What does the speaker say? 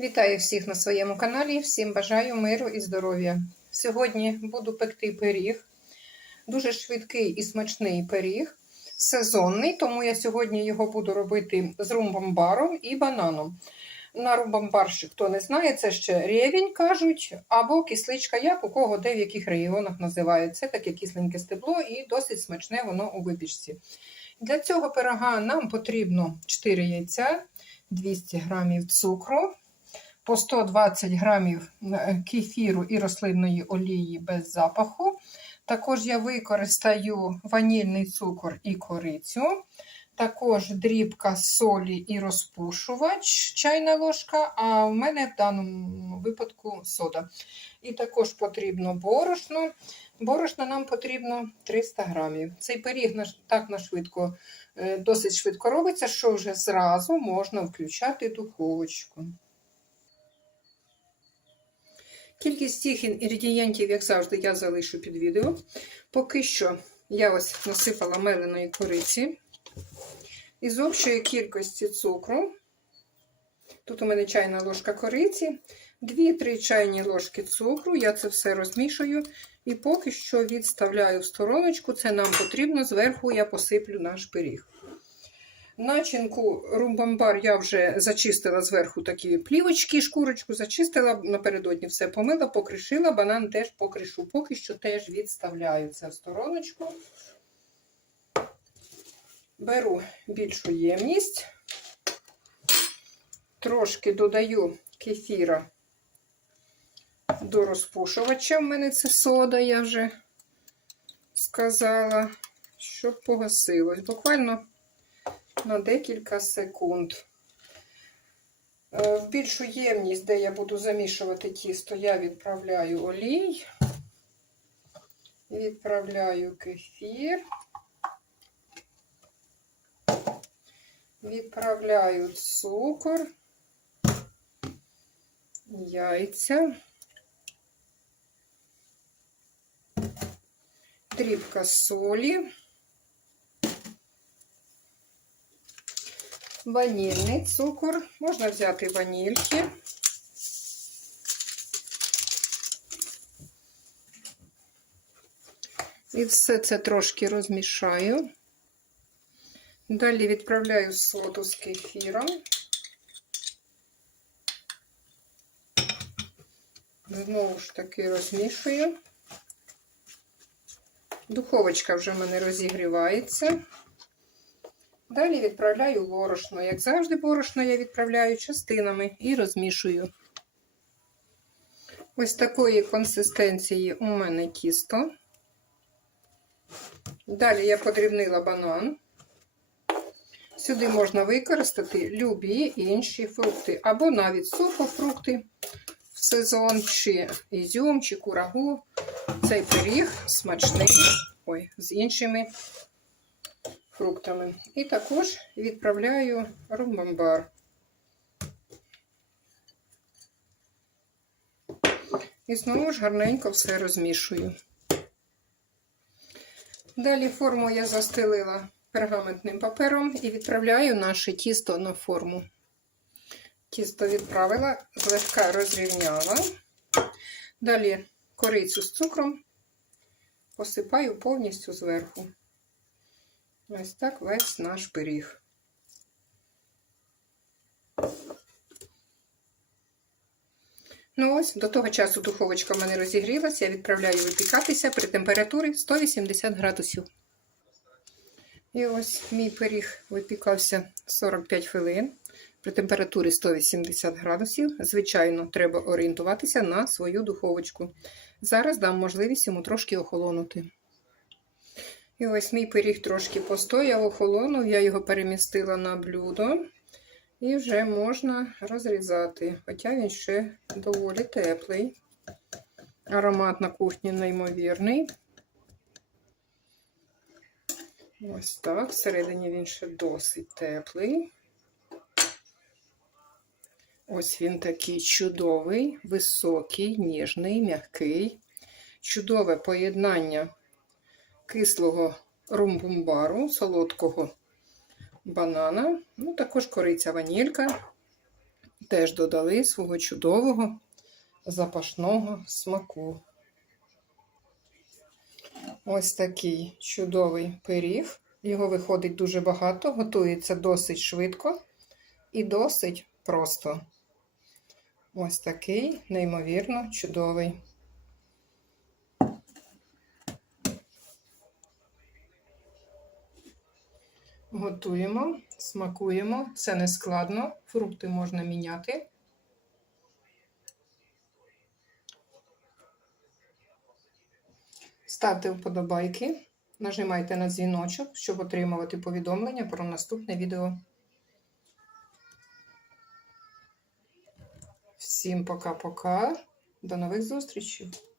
Вітаю всіх на своєму каналі. Всім бажаю миру і здоров'я. Сьогодні буду пекти пиріг. Дуже швидкий і смачний пиріг, сезонний, тому я сьогодні його буду робити з румбамбаром і бананом. На румбамбар, ще хто не знає, це ще рєвінь, кажуть, або кисличка, як у кого де в яких регіонах називають. Це таке кисленьке стебло і досить смачне воно у випічці. Для цього пирога нам потрібно 4 яйця, 200 г цукру, по 120 грамів е, кефіру і рослинної олії без запаху. Також я використаю ванільний цукор і корицю. Також дрібка солі і розпушувач, чайна ложка, а в мене в даному випадку сода. І також потрібно борошно. Борошна нам потрібно 300 грамів. Цей пиріг так на швидко, е, досить швидко робиться, що вже зразу можна включати духовочку. Кількість цих інгредієнтів, як завжди, я залишу під відео. Поки що я ось насипала меленої кориці. Із общої кількості цукру, тут у мене чайна ложка кориці, 2-3 чайні ложки цукру, я це все розмішую. І поки що відставляю в стороночку, це нам потрібно, зверху я посиплю наш пиріг. Начинку румбамбар я вже зачистила зверху такі плівочки, шкурочку зачистила, напередодні все помила, покришила, банан теж покришу. Поки що теж відставляю це в стороночку. Беру більшу ємність, трошки додаю кефіра до розпушувача. В мене це сода, я вже сказала, щоб погасилось. Буквально на декілька секунд. Е, В більшу ємність, де я буду замішувати тісто, я відправляю олій, відправляю кефір, відправляю цукор, яйця, дрібка солі. Ванільний цукор. Можна взяти ванільки. І все це трошки розмішаю. Далі відправляю соду з кефіром. Знову ж таки розмішую. Духовочка вже в мене розігрівається. Далі відправляю борошно. Як завжди, борошно я відправляю частинами і розмішую. Ось такої консистенції у мене тісто. Далі я подрібнила банан. Сюди можна використати любі інші фрукти, або навіть сухофрукти в сезон, чи ізюм, чи курагу. Цей пиріг смачний ой, з іншими фруктами. І також відправляю румбамбар. І знову ж гарненько все розмішую. Далі форму я застелила пергаментним папером і відправляю наше тісто на форму. Тісто відправила, злегка розрівняла. Далі корицю з цукром посипаю повністю зверху. Ось так весь наш пиріг. Ну ось, до того часу духовочка в мене розігрілася, я відправляю випікатися при температурі 180 градусів. І ось мій пиріг випікався 45 хвилин при температурі 180 градусів. Звичайно, треба орієнтуватися на свою духовочку. Зараз дам можливість йому трошки охолонути. І ось мій пиріг трошки постояв, охолонув, я його перемістила на блюдо. І вже можна розрізати. Хоча він ще доволі теплий. Аромат на кухні неймовірний. Ось так. Всередині він ще досить теплий. Ось він такий чудовий, високий, ніжний, м'який. Чудове поєднання кислого румбумбару, солодкого банана, ну також кориця ванілька теж додали свого чудового запашного смаку. Ось такий чудовий пиріг. Його виходить дуже багато, готується досить швидко і досить просто. Ось такий, неймовірно, чудовий. Готуємо, смакуємо. Це не складно. Фрукти можна міняти. Ставте вподобайки, нажимайте на дзвіночок, щоб отримувати повідомлення про наступне відео. Всім пока-пока. До нових зустрічей!